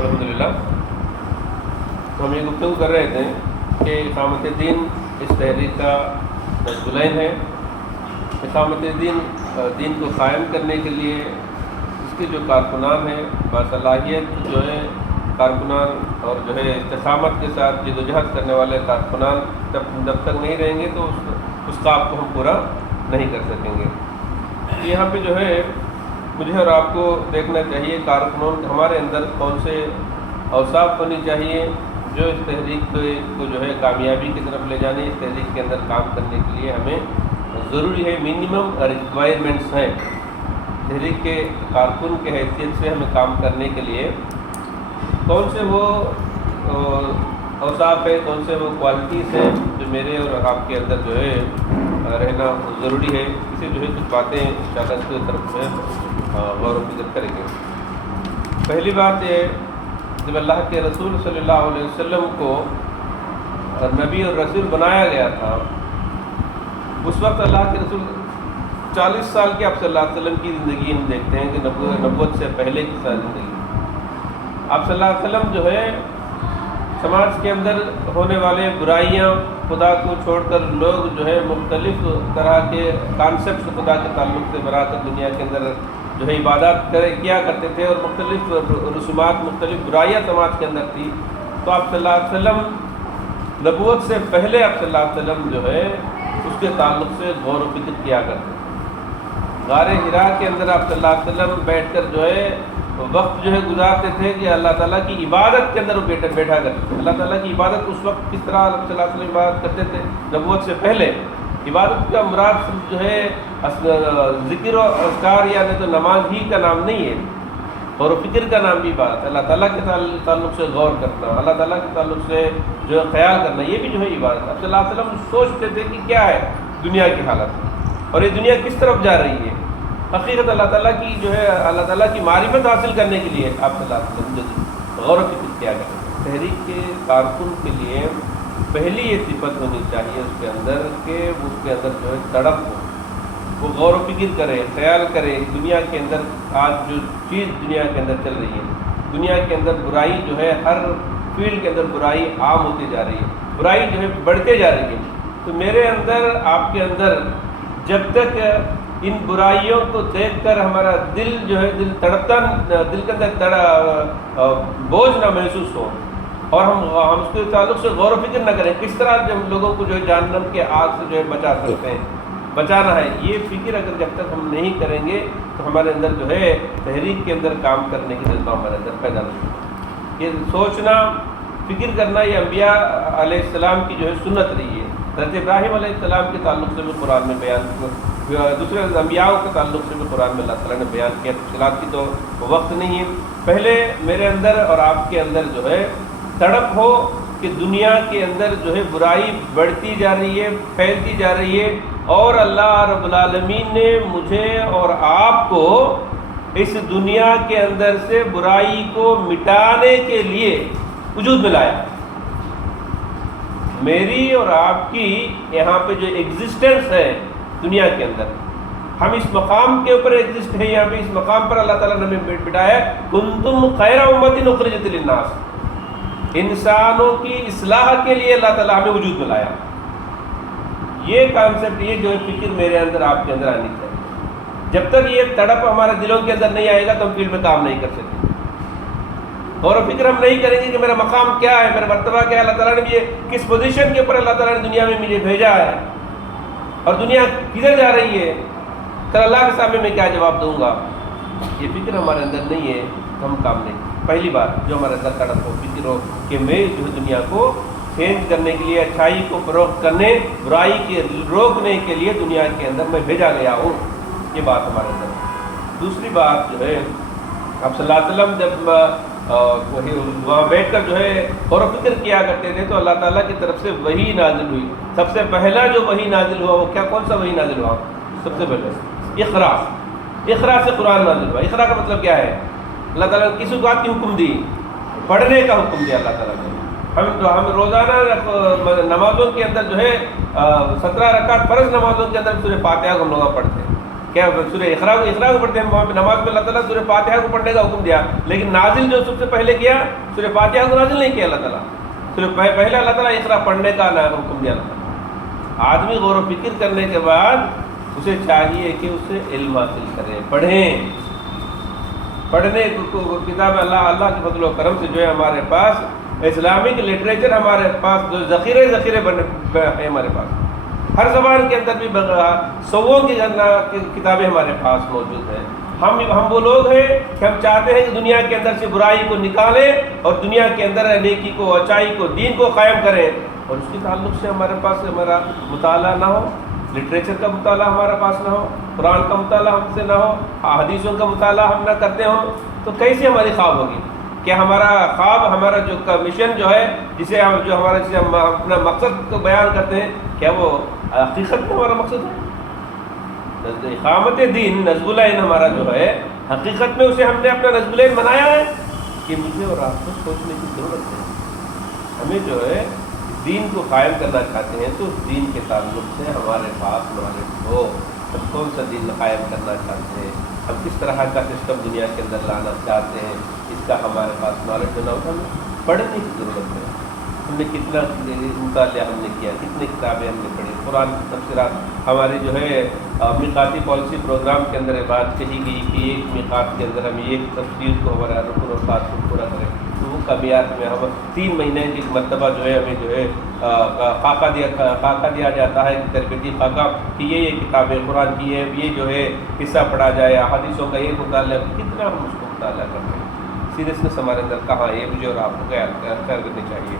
الحمدللہ ہم یہ گفتگو کر رہے تھے کہ اقامت دین اس تحریک کا نسلین ہے۔ اقامت دین کو قائم کرنے کے لیے اس کے جو کارکنان ہیں باصلاحیت جو ہے کارکنان اور جو ہے استقامت کے ساتھ جد و جہد کرنے والے کارکنان جب تک نہیں رہیں گے تو اس کام کو ہم پورا نہیں کر سکیں گے۔ یہاں پہ جو ہے مجھے اور آپ کو دیکھنا چاہیے کارکنوں ہمارے اندر کون سے اوصاف ہونی چاہیے جو اس تحریک کو جو ہے کامیابی کی طرف لے جانے، اس تحریک کے اندر کام کرنے کے لیے ہمیں ضروری ہے، منیمم ریکوائرمنٹس ہیں۔ تحریک کے کارکن کے حیثیت سے ہمیں کام کرنے کے لیے کون سے وہ اوصاف ہے، کون سے وہ کوالٹیز ہیں جو میرے اور آپ کے اندر جو ہے رہنا ضروری ہے۔ اسے جو ہے کچھ باتیں انشاءاللہ اس کی طرف سے غور و فکر کریں گے۔ پہلی بات یہ، جب اللہ کے رسول صلی اللہ علیہ وسلم کو نبی اور رسول بنایا گیا تھا، اس وقت اللہ کے رسول 40 سال کے آپ صلی اللہ علیہ وسلم کی زندگی ہم دیکھتے ہیں کہ نبوت سے پہلے کی ساری زندگی آپ صلی اللہ علیہ وسلم جو ہے سماج کے اندر ہونے والے برائیاں، خدا کو چھوڑ کر لوگ جو ہے مختلف طرح کے کانسیپٹس خدا کے تعلق سے بنا کر دنیا کے اندر جو ہے عبادات کیا کرتے تھے، اور مختلف رسومات، مختلف برائیاں سماج کے اندر تھی۔ تو آپ صلی اللہ علیہ وسلم نبوت سے پہلے آپ صلی اللہ علیہ وسلم جو ہے اس کے تعلق سے غور و فکر کیا کرتے تھے۔ غار حرا کے اندر آپ صلی اللہ علیہ وسلم بیٹھ کر جو ہے وقت جو ہے گزارتے تھے کہ اللہ تعالیٰ کی عبادت کے اندر وہ بیٹھا کرتے تھے۔ اللہ تعالیٰ کی عبادت اس وقت کس طرح آپ صلی اللہ علیہ وسلم عبادت کرتے تھے نبوت سے پہلے؟ عبادت کا مراد جو ہے ذکر و اذکار یعنی تو نماز ہی کا نام نہیں ہے، غور و فکر کا نام بھی عبادت ہے۔ اللہ تعالیٰ کے تعلق سے غور کرنا، اللہ تعالیٰ کے تعلق سے جو ہے خیال کرنا، یہ بھی جو ہے عبادت ہے۔ آپ صلی اللہ علیہ وسلم سوچتے تھے کہ کیا ہے دنیا کی حالت اور یہ دنیا کس طرف جا رہی ہے۔ حقیقت اللہ تعالیٰ کی جو ہے اللہ تعالیٰ کی معرفت حاصل کرنے کے لیے آپ صلی اللہ علیہ وسلم غور و فکر کیا کریں۔ تحریک کے کارکن کے لیے پہلی یہ صفت ہونی چاہیے اس کے اندر کہ اس کے اندر جو ہے تڑپ ہو، وہ غور و فکر کرے، خیال کرے دنیا کے اندر آج جو چیز دنیا کے اندر چل رہی ہے، دنیا کے اندر برائی جو ہے ہر فیلڈ کے اندر برائی عام ہوتی جا رہی ہے، برائی جو ہے بڑھتے جا رہی ہے۔ تو میرے اندر آپ کے اندر جب تک ان برائیوں کو دیکھ کر ہمارا دل جو ہے دل کے اندر بوجھ نہ محسوس ہو، اور ہم اس کے تعلق سے غور و فکر نہ کریں کس طرح ہم لوگوں کو جو ہے جہنم کے آگ سے جو ہے بچا سکتے ہیں، بچانا ہے، یہ فکر اگر جب تک ہم نہیں کریں گے تو ہمارے اندر جو ہے تحریک کے اندر کام کرنے کی جذبہ ہمارے اندر پیدا نہیں ہوگا۔ یہ سوچنا، فکر کرنا یہ انبیاء علیہ السلام کی جو ہے سنت رہی ہے۔ حضرت ابراہیم علیہ السلام کے تعلق سے بھی قرآن میں بیان، دوسرے انبیاء کے تعلق سے بھی قرآن میں اللہ تعالیٰ نے بیان کیا۔ تفصیلات کی تو وقت نہیں ہے۔ پہلے میرے اندر اور آپ کے اندر جو ہے تڑپ ہو کہ دنیا کے اندر جو ہے برائی بڑھتی جا رہی ہے، پھیلتی جا رہی ہے، اور اللہ رب العالمین نے مجھے اور آپ کو اس دنیا کے اندر سے برائی کو مٹانے کے لیے وجود میں لایا۔ میری اور آپ کی یہاں پہ جو ایگزسٹنس ہے دنیا کے اندر، ہم اس مقام کے اوپر ایگزسٹ ہیں، یہاں پہ اس مقام پر اللہ تعالیٰ نے ہمیں بٹھایا ہے۔ کنتم خیر امۃ اخرجت للناس، انسانوں کی اصلاح کے لیے اللہ تعالیٰ ہمیں وجود میں لایا۔ یہ کانسیپٹ، یہ جو ہے فکر میرے اندر آپ کے اندر آنی چاہیے۔ جب تک یہ تڑپ ہمارے دلوں کے اندر نہیں آئے گا تو ہم فیلڈ میں کام نہیں کر سکتے۔ غور و فکر ہم نہیں کریں گے کہ میرا مقام کیا ہے، میرا مرتبہ کیا ہے، اللہ تعالیٰ نے مجھے کس پوزیشن کے اوپر اللہ تعالیٰ نے دنیا میں مجھے بھیجا ہے، اور دنیا کدھر جا رہی ہے، کل اللہ کے سامنے میں کیا جواب دوں گا۔ یہ فکر ہمارے اندر نہیں ہے تو ہم کام نہیں۔ پہلی بات جو ہمارے اندر تڑپ ہو، فکر ہو کہ میں جو ہے دنیا کو چینج کرنے کے لیے، اچھائی کو فروغ کرنے، برائی کے روکنے کے لیے دنیا کے اندر میں بھیجا گیا ہوں، یہ بات ہمارے اندر ہے۔ دوسری بات جو ہے آپ صلی اللہ علیہ وسلم جب وہاں بیٹھ کر جو ہے غور و فکر کیا کرتے تھے تو اللہ تعالیٰ کی طرف سے وحی نازل ہوئی۔ سب سے پہلا جو وحی نازل ہوا وہ کون سا وحی نازل ہوا؟ سب سے پہلے اقرا سے قرآن نازل ہوا۔ اقرا کا مطلب کیا ہے؟ اللہ تعالیٰ نے کس بات کی حکم دی؟ پڑھنے کا حکم دیا اللہ تعالیٰ نے۔ ہم روزانہ نمازوں کے اندر جو ہے 17 رکعت فرض نمازوں کے اندر سورہ فاتحہ کو ہم لوگ پڑھتے ہیں۔ کیا سورہ اقرا کو پڑھتے ہیں، وہاں پہ نماز میں اللہ تعالیٰ سورہ فاتحہ کو پڑھنے کا حکم دیا، لیکن نازل جو سب سے پہلے کیا سورہ فاتحہ کو نازل نہیں کیا اللہ تعالیٰ، پہلے اللہ تعالیٰ اقرا پڑھنے کا حکم دیا اللہ تعالیٰ۔ آدمی غور و فکر کرنے کے بعد اسے چاہیے کہ اسے علم حاصل کرے، پڑھنے کو کتاب اللہ کے فضل و کرم سے جو ہے ہمارے پاس اسلامک لٹریچر ہمارے پاس جو ذخیرے ہیں ہمارے پاس، ہر زبان کے اندر بھی سووں کی کتابیں ہمارے پاس موجود ہیں۔ ہم وہ لوگ ہیں کہ ہم چاہتے ہیں کہ دنیا کے اندر سے برائی کو نکالیں اور دنیا کے اندر نیکی کو، اچائی کو، دین کو قائم کریں، اور اس کے تعلق سے ہمارے پاس ہمارا مطالعہ نہ ہو، لٹریچر کا مطالعہ ہمارے پاس نہ ہو، قرآن کا مطالعہ ہم سے نہ ہو، حدیثوں کا مطالعہ ہم نہ کرتے ہوں، تو کیسے ہماری خواب ہوگی؟ کہ ہمارا خواب، ہمارا جو مشن جو ہے جسے ہم اپنا مقصد کو بیان کرتے ہیں، کیا وہ حقیقت میں ہمارا مقصد ہے؟ اقامت دین، نصب العین ہمارا جو ہے، حقیقت میں اسے ہم نے اپنا نصب العین بنایا ہے کہ مجھے اور آپ کو سوچنے کی ضرورت ہے۔ ہمیں جو ہے دین کو قائم کرنا چاہتے ہیں تو دین کے تعلق سے ہمارے پاس نالج ہو، ہم کون سا دین قائم کرنا چاہتے ہیں، ہم کس طرح کا سسٹم دنیا کے اندر لانا چاہتے ہیں، اس کا ہمارے پاس نالج ہونا ہوتا ہے۔ ہمیں پڑھنے کی ضرورت ہے، ہم نے کتنا مطالعہ ہم نے کیا، کتنی کتابیں ہم نے پڑھی، قرآن کی تفسیرات۔ ہماری جو ہے میقاتی پالیسی پروگرام کے اندر بات کہی گئی کہ ایک میقات کے اندر ہم ایک تفسیر کو ہمارا رکن اور خاص کو پورا کریں، تو وہ کمیات میں ہم 3 مہینے کی مرتبہ جو ہے ہمیں جو ہے خاکہ دیا جاتا ہے، تربیتی خاکہ کہ یہ کتابیں قرآن کی ہے، یہ جو ہے حصہ پڑھا جائے، حدیثوں کا یہ مطالعہ، کتنا ہم اس کو مطالعہ کرتے ہیں، سیریسنس ہمارے اندر کہاں ہے، مجھے اور آپ کو خیال کرنی چاہیے۔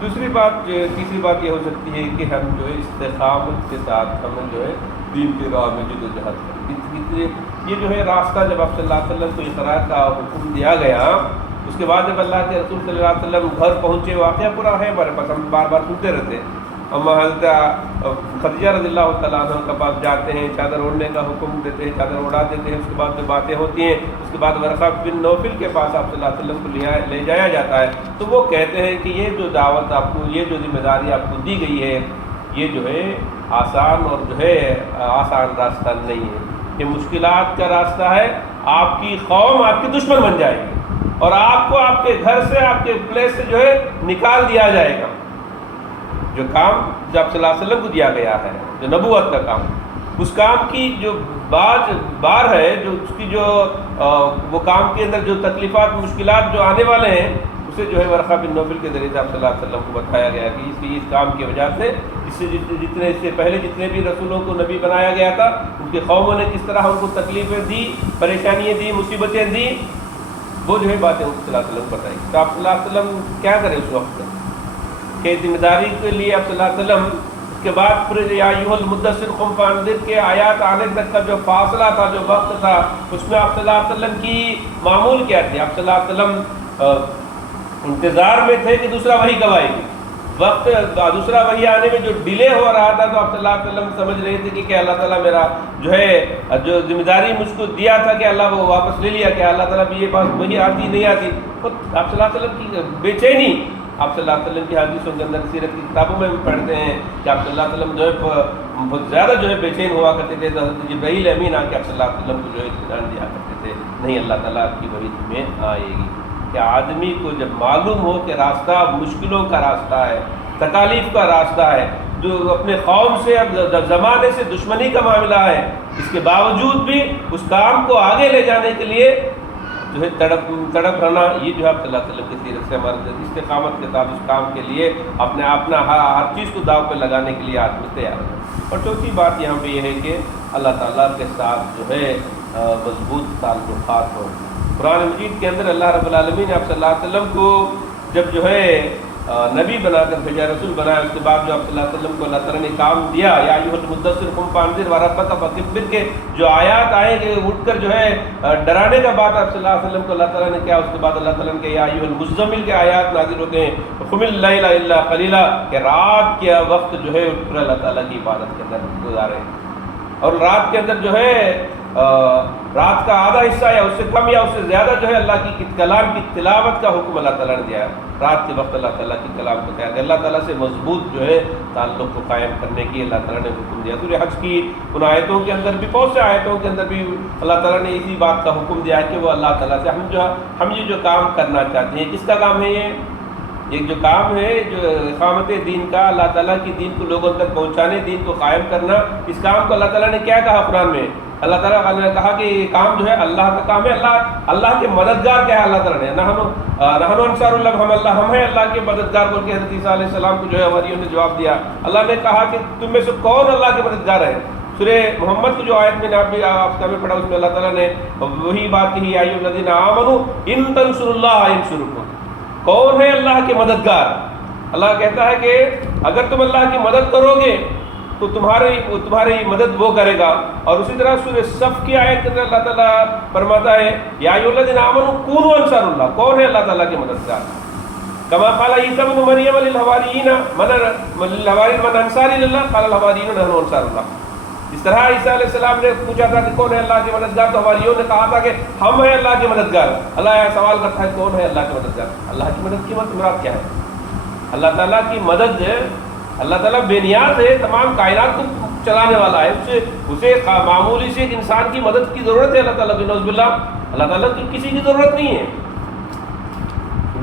دوسری بات، تیسری بات یہ ہو سکتی ہے کہ ہم جو ہے استقامت کے ساتھ ہم جو ہے دین کی راہ میں جدوجہد کریں۔ یہ جو ہے راستہ جب آپ صلی اللہ علیہ وسلم کو اقرار کا حکم دیا گیا، اس کے بعد جب اللہ کے رسول صلی اللہ علیہ وسلم گھر پہنچے، واقعہ پورا ہے ہمارے پاس، ہم بار بار سنتے رہتے ہیں، ہم حضرت خدیجہ رضی اللہ تعالیٰ عنہ کے پاس جاتے ہیں، چادر اوڑھنے کا حکم دیتے ہیں، چادر اڑا دیتے ہیں، اس کے بعد جو باتیں ہوتی ہیں، اس کے بعد ورقہ بن نوفل کے پاس آپ صلی اللہ علیہ وسلم کو لے جایا جاتا ہے، تو وہ کہتے ہیں کہ یہ جو دعوت آپ کو، یہ جو ذمہ داری آپ کو دی گئی ہے، یہ جو ہے آسان اور جو ہے آسان راستہ نہیں ہے، یہ مشکلات کا راستہ ہے، آپ کی قوم آپ کی دشمن بن جائے گی اور آپ کو آپ کے گھر سے، آپ کے پلیس سے جو ہے نکال دیا جائے گا۔ جو کام جو آپ صلی اللہ علیہ وسلم کو دیا گیا ہے، جو نبوت کا کام، اس کام کی جو بار ہے، جو اس کی جو وہ کام کے اندر جو تکلیفات، مشکلات جو آنے والے ہیں، اسے جو ہے ورقہ بن نوفل کے ذریعے آپ صلی اللہ علیہ وسلم کو بتایا گیا کہ اس کام کی وجہ سے اس سے پہلے جتنے بھی رسولوں کو نبی بنایا گیا تھا، ان کے قوموں نے کس طرح ان کو تکلیفیں دی، پریشانیاں دی، مصیبتیں دی، وہ جو ہے باتیں صلی اللہ علیہ وسلم کو بتائی۔ تو آپ صلی اللہ علیہ وسلم کیا کریں اس وقت کہ ذمہ داری کے لیے آپ صلی اللہ علیہ وسلم، اس کے بعد پھر یا ایھا المدثر قم فانذر کے آیات آنے تک کا جو فاصلہ تھا، جو وقت تھا، اس میں آپ صلی اللہ علیہ وسلم کی معمول کیا تھی؟ آپ صلی اللہ علیہ وسلم انتظار میں تھے کہ دوسرا وحی کب آئے گی، وقت دوسرا وحی آنے میں جو ڈیلے ہو رہا تھا، تو آپ صلی اللہ علیہ وسلم سمجھ رہے تھے کہ اللہ تعالیٰ میرا جو ہے جو ذمہ داری مجھ کو دیا تھا کہ اللہ وہ واپس لے لیا، کہ اللہ تعالیٰ بھی یہ بات وہی آتی نہیں آتی۔ تو آپ صلی اللہ علیہ وسلم کی بے چینی، آپ صلی اللہ علیہ وسلم کی حدیثوں کے اندر، سیرت کی کتابوں میں بھی پڑھتے ہیں کہ آپ صلی اللہ علیہ وسلم جو ہے بہت زیادہ جو ہے بے چین ہوا کرتے تھے، تو حضرت جبرائیل امین آ کے آپ صلی اللہ علیہ وسلم کو جو ہے اطمینان دیا کرتے تھے، نہیں اللہ تعالیٰ کی وحی تمہیں آئے گی۔ کہ آدمی کو جب معلوم ہو کہ راستہ مشکلوں کا راستہ ہے، تکالیف کا راستہ ہے، جو اپنے قوم سے اب زمانے سے دشمنی کا معاملہ ہے، اس کے باوجود بھی اس کام کو آگے لے جانے کے لیے جو ہے تڑپ رہنا، یہ جو ہے آپ صلی اللہ علیہ وسلم کی سیرت سے ہمارے استقامت کے ساتھ اس کام کے لیے اپنا ہر چیز کو داؤ پہ لگانے کے لیے آدمی تیار ہے۔ اور چوتھی بات یہاں پہ یہ ہے کہ اللہ تعالیٰ کے ساتھ جو ہے مضبوط تعلقات ہوں۔ قرآن مجید کے اندر اللہ رب العالمین نے آپ صلی اللہ علیہ وسلم کو جب جو ہے نبی بنا کر بھیجا، رسول بنایا، اس کے بعد جو آپ صلی اللہ علیہ وسلم کو اللہ تعالیٰ نے کام دیا، یا ایھا المدثر قم فانذر وربک فکبر کے جو آیات آئے کہ اٹھ کر جو ہے ڈرانے کا بات آپ صلی اللہ علیہ وسلم کو اللہ تعالیٰ نے کیا، اس کے بعد اللہ تعالیٰ نے کہ یا ایھا المزمل کے آیات نازل ہوتے ہیں، قم اللیل الا قلیلا، کہ رات کے وقت جو ہے اٹھ کر اللہ تعالیٰ کی عبادت کے اندر گزارے، اور رات کے اندر جو ہے رات کا آدھا حصہ یا اس سے کم یا اس سے زیادہ جو ہے اللہ کی کلام کی تلاوت کا حکم اللہ تعالیٰ نے دیا ہے. رات کے وقت اللہ تعالیٰ کی کلام کو تیار کر اللہ تعالیٰ سے مضبوط جو ہے تعلق کو قائم کرنے کی اللہ تعالیٰ نے حکم دیا. سورہ حج کی ان آیتوں کے اندر بھی بہت سے آیتوں کے اندر بھی اللہ تعالیٰ نے اسی بات کا حکم دیا ہے کہ وہ اللہ تعالیٰ سے ہم یہ جو کام کرنا چاہتے ہیں. کس کا کام ہے یہ جو کام ہے جو اقامت دین کا, اللہ تعالیٰ کی دین کو لوگوں تک پہنچانے, دین کو قائم کرنا, اس کام کو اللہ تعالیٰ نے کیا کہا قرآن میں؟ اللہ تعالیٰ نے کہا کہ یہ کام جو ہے اللہ کا کام ہے. اللہ کے مددگار کیا ہے اللہ تعالیٰ نے؟ نحن انصار اللہ, ہم ہیں اللہ کے مددگار بول کے حضرت عیسیٰ علیہ السلام کو جو ہے حواریوں نے جواب دیا. اللہ نے کہا کہ تم میں سے کون اللہ کے مددگار ہے؟ سورہ محمد کی جو آیت میں نے آپ میں پڑھا اس میں اللہ تعالیٰ نے وہی بات کہی, یا ایھا الذین آمنوا ان تنصروا اللہ ینصرکم. کون ہے اللہ کے مددگار؟ اللہ کہتا ہے کہ اگر تم اللہ کی مدد کرو گے تو تمہاری مدد وہ کرے گا. اور اسی طرح سورہ صف کی آیت کے اندر اللہ تعالیٰ فرماتا ہے یا ایھا الذین آمنوا کونوا انصار اللہ. کون ہے اللہ تعالیٰ کے مددگار؟ کما قال عیسیٰ ابن مریم للحواریین من انصاری اللہ قال الحواریون نحن انصار اللہ. اس طرح عیسیٰ علیہ السلام نے پوچھا تھا کہ کون ہے اللہ کے مددگار, تو حواریوں نے کہا تھا کہ ہم ہیں اللہ کے مددگار. اللہ سوال کرتا ہے کون ہے اللہ کے مددگار؟ اللہ کی مدد کی مراد کیا ہے؟ اللہ تعالیٰ کی مدد ہے, اللہ تعالیٰ بے نیاز ہے, تمام کائنات کو چلانے والا ہے. اسے معمولی سے ایک انسان کی مدد کی ضرورت ہے اللہ تعالیٰ کی, نعوذ باللہ. اللہ تعالیٰ کی کسی کی ضرورت نہیں ہے.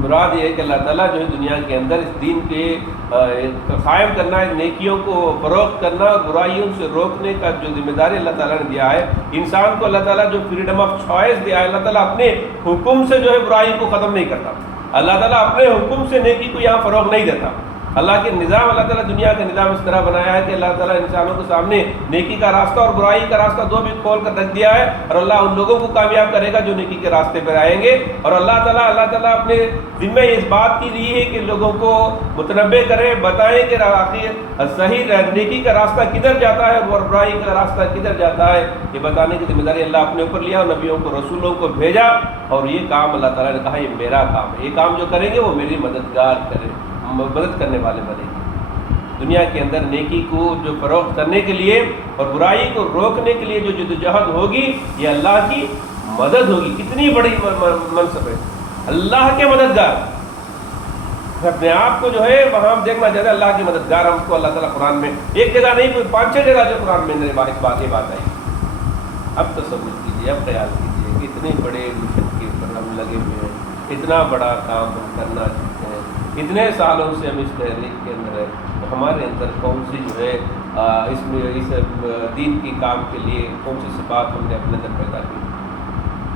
مراد یہ ہے کہ اللہ تعالیٰ جو ہے دنیا کے اندر اس دین کے قائم کرنا ہے, نیکیوں کو فروغ کرنا اور برائیوں سے روکنے کا جو ذمہ داری اللہ تعالیٰ نے دیا ہے. انسان کو اللہ تعالیٰ جو فریڈم آف چوائس دیا ہے, اللہ تعالیٰ اپنے حکم سے جو ہے برائی کو ختم نہیں کرتا. اللہ تعالیٰ اپنے حکم سے نیکی کو یہاں فروغ نہیں دیتا. اللہ کے نظام, اللہ تعالیٰ دنیا کا نظام اس طرح بنایا ہے کہ اللہ تعالیٰ انسانوں کے سامنے نیکی کا راستہ اور برائی کا راستہ دو بھی کھول کر رکھ دیا ہے. اور اللہ ان لوگوں کو کامیاب کرے گا جو نیکی کے راستے پر آئیں گے. اور اللہ تعالیٰ اپنے ذمہ اس بات کی لی ہے کہ لوگوں کو متنبع کرے, بتائیں کہ آخر صحیح نیکی کا راستہ کدھر جاتا ہے اور برائی کا راستہ کدھر جاتا ہے. یہ بتانے کی ذمہ داری اللہ اپنے اوپر لیا اور نبیوں کو رسولوں کو بھیجا. اور یہ کام اللہ تعالیٰ نے کہا یہ میرا کام ہے, یہ کام جو کریں گے وہ میری مدد کرنے والے بنے گے. دنیا کے اندر نیکی کو جو فروغ کرنے کے لیے اور برائی کو روکنے کے لیے جو جدوجہد ہوگی یہ اللہ کی مدد ہوگی. کتنی بڑی منصب ہے, اللہ کے مددگار. اپنے آپ کو جو ہے وہاں دیکھنا چاہتے ہیں اللہ کی مددگار. ہم کو اللہ تعالیٰ قرآن میں ایک جگہ نہیں, کوئی 5-6 جگہ جو قرآن میں میرے بات آئی. اب تصور کیجیے, اب خیال کیجیے کہ اتنے بڑے مشن کے اوپر ہم لگے ہوئے ہیں, اتنا بڑا کام ہم کرنا چاہتے ہیں, اتنے سالوں سے ہم اس تحریک کے اندر ہیں. ہمارے اندر کون سی جو ہے اس دین کی کام کے لیے کون سی صفات ہم نے اپنے اندر پیدا کی,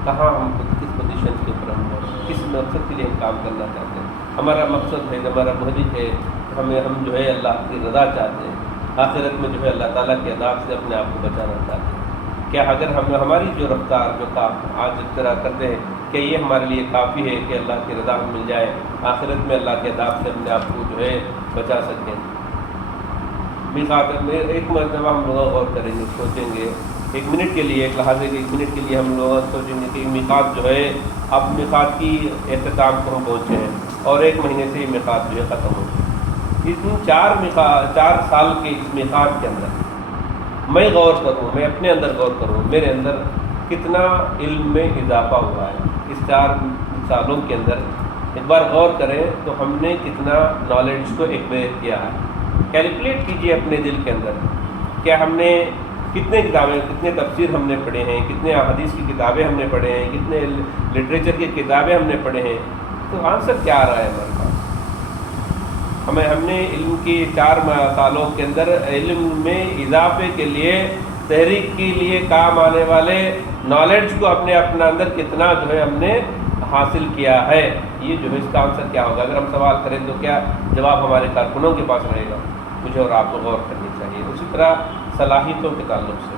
کہاں ہم کس پوزیشن کے اوپر ہم کس مقصد کے لیے ہم کام کرنا چاہتے ہیں. ہمارا مقصد ہے, ہمارا مہدف ہے, ہم جو ہے اللہ کی رضا چاہتے ہیں, آخرت میں جو ہے اللہ تعالیٰ کے عذاب سے اپنے آپ کو بچانا چاہتے ہیں. کیا اگر ہماری جو رفتار جو کام آج اس طرح کرتے ہیں کہ یہ ہمارے لیے کافی ہے کہ اللہ کی رضا ہم مل جائے, آخرت میں اللہ کے عذاب سے اپنے آپ کو جو ہے بچا سکیں. میقات میں ایک مرتبہ ہم لوگ غور کریں گے, سوچیں گے ایک منٹ کے لیے, ایک لحاظے کے ایک منٹ کے لیے ہم لوگ سوچیں گے کہ میقات جو ہے اب میقات کی اختتام کو ہم پہنچے ہیں اور 1 مہینے سے یہ میقات جو ہے ختم ہو گئی. اس 4 سال کے اس میقات کے اندر میں غور کروں, میں اپنے اندر غور کروں, میرے اندر کتنا علم میں اضافہ ہوا ہے اس 4 سالوں کے اندر. ایک بار غور کریں تو ہم نے کتنا نالج کو ایکوائر کیا ہے. کیلکولیٹ کیجئے اپنے دل کے اندر, کیا ہم نے کتنے کتابیں, کتنے تفسیر ہم نے پڑھے ہیں, کتنے حدیث کی کتابیں ہم نے پڑھے ہیں, کتنے لٹریچر کی کتابیں ہم نے پڑھے ہیں. تو آنسر کیا آ رہا ہے ہمارے پاس؟ ہم نے علم کی 4 سالوں کے اندر علم میں اضافے کے لیے, تحریک کے لیے کام آنے والے نالج کو اپنے اندر کتنا جو ہے ہم نے حاصل کیا ہے. یہ جو ہے اس کا آنسر کیا ہوگا؟ اگر ہم سوال کریں تو کیا جواب ہمارے کارکنوں کے پاس رہے گا؟ مجھے اور آپ کو غور کرنی چاہیے. اسی طرح صلاحیتوں کے تعلق سے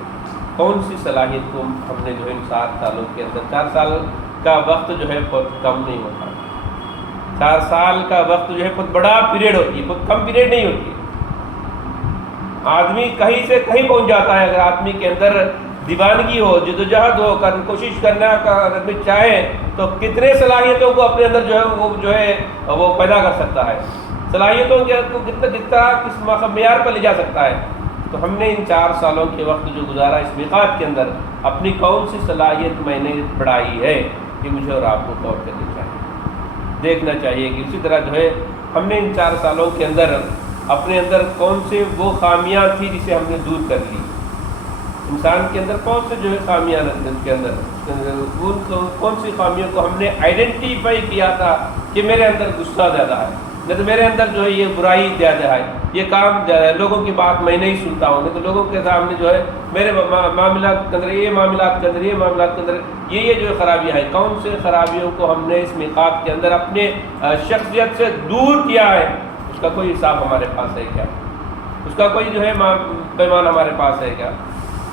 کون سی صلاحیت کو ہم نے جو ہے ان 7 سالوں کے اندر, 4 سال کا وقت جو ہے بہت کم نہیں ہوتا, 4 سال کا وقت جو ہے بہت بڑا پیریڈ ہوتی ہے, بہت کم پیریڈ نہیں ہوتی. آدمی کہیں سے کہیں پہنچ جاتا ہے اگر آدمی کے اندر دیوانگی ہو, جدوجہد ہو, کوشش کرنا کا آدمی چاہے تو کتنے صلاحیتوں کو اپنے اندر جو ہے وہ پیدا کر سکتا ہے. صلاحیتوں کو کس معیار پر لے جا سکتا ہے. تو ہم نے ان 4 سالوں کے وقت جو گزارا اس میقات کے اندر اپنی کون سی صلاحیت میں نے بڑھائی ہے، یہ مجھے اور آپ کو غور کرنی چاہیے، دیکھنا چاہیے کہ اسی طرح جو ہے ہم نے ان 4 سالوں کے اندر اپنے اندر کون سے وہ خامیاں تھی جسے ہم نے دور کر لی۔ انسان کے اندر کون سے جو ہے خامیاں کے اندر کون سی خامیوں کو ہم نے آئیڈینٹیفائی کیا تھا کہ میرے اندر غصہ زیادہ ہے، نہیں تو میرے اندر جو ہے یہ برائی زیادہ ہے، یہ کام زیادہ ہے، لوگوں کی بات میں نہیں سنتا ہوں، نہیں تو لوگوں کے سامنے جو ہے میرے معاملات کے اندر یہ معاملات کے اندر یہ معاملات کے اندر یہ جو ہے خرابیاں ہیں۔ کون سے خرابیوں کو ہم نے اس میقات کے اندر اپنے شخصیت سے دور کیا ہے، اس کا کوئی حساب ہمارے پاس ہے کیا؟ اس کا کوئی جو ہے پیمان ہمارے پاس ہے کیا؟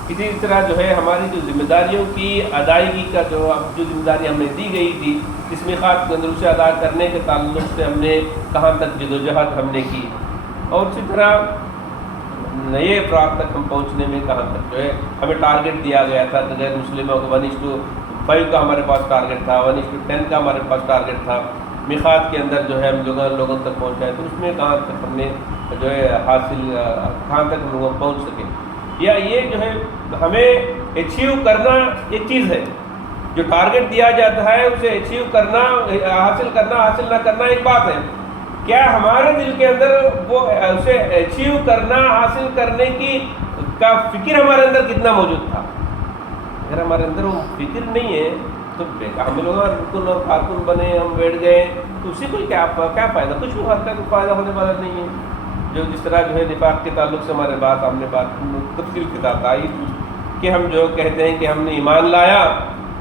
اسی طرح جو ہے ہماری جو ذمہ داریوں کی ادائیگی کا جو ذمہ داری ہمیں دی گئی تھی اس میقات کے اندر اسے ادا کرنے کے تعلق سے ہم نے کہاں تک جدوجہد ہم نے کی، اور اسی طرح نئے افراد تک ہم پہنچنے میں کہاں تک جو ہے ہمیں ٹارگٹ دیا گیا تھا کہ غیر مسلموں کو 1:5 کا ہمارے پاس ٹارگٹ تھا، 1:10 کا ہمارے پاس ٹارگٹ تھا، میقات کے اندر جو ہے ہم لوگوں تک پہنچائے، تو اس میں کہاں تک ہم نے جو ہے کہاں تک ہم لوگ پہنچ سکے، یا یہ جو ہے ہمیں اچیو کرنا ایک چیز ہے، جو ٹارگٹ دیا جاتا ہے اسے اچیو کرنا، حاصل نہ کرنا ایک بات ہے، کیا ہمارے دل کے اندر وہ اسے اچیو کرنا، حاصل کرنے کی کا فکر ہمارے اندر کتنا موجود تھا؟ اگر ہمارے اندر وہ فکر نہیں ہے تو ہم لوگ رکن اور کارکن بنے، ہم بیٹھ گئے، تو اسی کو کیا فائدہ؟ کچھ بھی حد تک فائدہ ہونے والا نہیں ہے۔ جو جس طرح جو ہے نفاق کے تعلق سے ہمارے ہم نے بات تفصیل کے ساتھ آئی کہ ہم جو کہتے ہیں کہ ہم نے ایمان لایا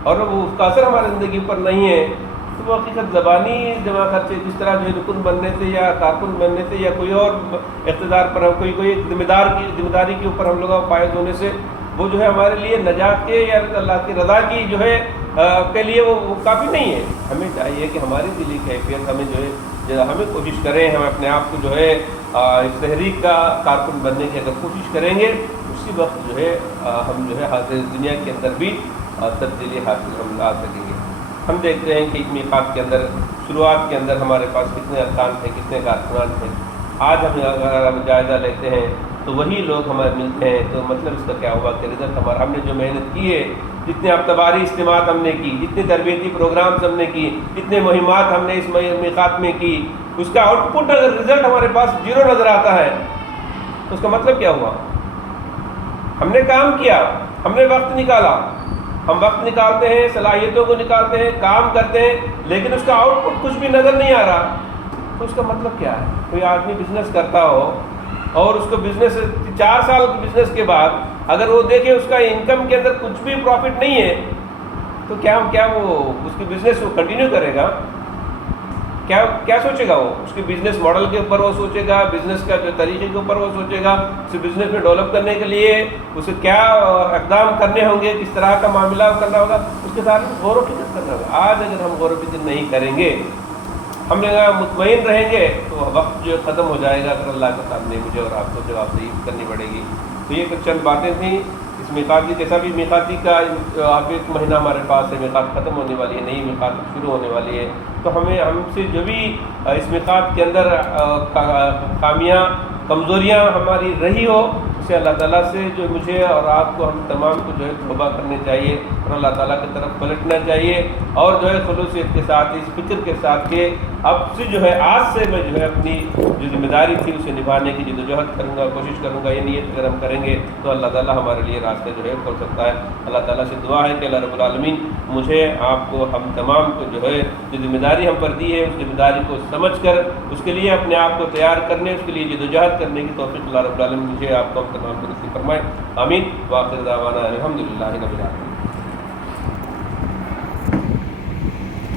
اور وہ اس کا اثر ہماری زندگی پر نہیں ہے، تو وہ حقیقت زبانی جمع خرچ ہے، جس طرح جو ہے رکن بننے سے یا کارکن بننے سے یا کوئی اور اقتدار پر کوئی ذمہ داری کے اوپر ہم لوگ فائز ہونے سے وہ جو ہے ہمارے لیے نجات کے یا اللہ کی رضا کی جو ہے کے لیے وہ کافی نہیں ہے۔ ہمیں چاہیے کہ ہماری دلی کیفیت ہمیں جو ہے ہمیں کوشش کریں، ہم اپنے آپ کو جو ہے اس تحریک کا کارکن بننے کی اگر کوشش کریں گے اسی وقت جو ہے ہم جو ہے حاضر دنیا کے اندر بھی تبدیلی حاصل ہم لا سکیں گے۔ ہم دیکھ رہے ہیں کہ ایک میقات کے اندر شروعات کے اندر ہمارے پاس کتنے ارکان تھے، کتنے کارکنان تھے۔ آج اگر ہم جائزہ لیتے ہیں تو وہی لوگ ہمیں ملتے ہیں، تو مطلب اس کا کیا ہوا کہ رزلٹ ہمارا، ہم نے جو محنت کی ہے، جتنے اعتباری اجتماعات ہم نے کی، جتنے تربیتی پروگرامز ہم نے کی، جتنے مہمات ہم نے اس میقات میں کی، اس کا آؤٹ پٹ اگر رزلٹ ہمارے پاس 0 نظر آتا ہے تو اس کا مطلب کیا ہوا؟ ہم نے کام کیا، ہم نے وقت نکالا، ہم وقت نکالتے ہیں، صلاحیتوں کو نکالتے ہیں، کام کرتے ہیں، لیکن اس کا آؤٹ پٹ کچھ بھی نظر نہیں آ رہا، تو اس کا مطلب کیا ہے؟ کوئی آدمی بزنس کرتا ہو اور اس کو بزنس 4 سال کے بزنس کے بعد اگر وہ دیکھے اس کا انکم کے اندر کچھ بھی پروفٹ نہیں ہے تو کیا وہ اس کی بزنس وہ کنٹینیو کرے گا؟ کیا سوچے گا؟ وہ اس کے بزنس ماڈل کے اوپر وہ سوچے گا، بزنس کا جو طریقے کے اوپر وہ سوچے گا، اسے بزنس میں ڈیولپ کرنے کے لیے اسے کیا اقدام کرنے ہوں گے، کس طرح کا معاملہ کرنا ہوگا، اس کے ساتھ غور و فکر کرنا ہوگا۔ آج اگر ہم غور و فکر نہیں کریں گے، ہم مطمئن رہیں گے تو وقت جو ختم ہو جائے گا، اگر اللہ کے سامنے مجھے اور آپ کو جواب دہی کرنی پڑے گی۔ تو یہ کچھ چند باتیں تھیں اس میقاتی، جیسا بھی میقاتی کا اب 1 مہینہ ہمارے پاس ہے، میقات ختم ہونے والی ہے، نئی میقات شروع ہونے والی ہے، تو ہم سے جو بھی اس میقات کے اندر خامیاں، کمزوریاں ہماری رہی ہو، اسے اللہ تعالیٰ سے جو مجھے اور آپ کو، ہم تمام کو جو ہے توبہ کرنے چاہیے اور اللہ تعالیٰ کی طرف پلٹنا چاہیے، اور جو ہے خلوصیت کے ساتھ، اس فکر کے ساتھ کہ اب سے جو ہے آج سے میں جو ہے اپنی جو ذمہ داری تھی اسے نبھانے کی جدوجہد کروں گا، کوشش کروں گا۔ یہ نیت اگر ہم کریں گے تو اللہ تعالیٰ ہمارے لیے راستے جو ہے کھول سکتا ہے۔ اللہ تعالیٰ سے دعا ہے کہ اللہ رب العالمین مجھے، آپ کو، ہم تمام کو جو ہے جو ذمہ داری ہم پر دی ہے اس ذمہ داری کو سمجھ کر اس کے لیے اپنے آپ کو تیار کرنے، اس کے لیے جدوجہد کرنے کی توفیق اللہ رب العالمین مجھے، آپ کو، ہم تمام کو نصیب فرمائے۔ آمین۔ وآخر دعوانا الحمدللہ رب العالمین۔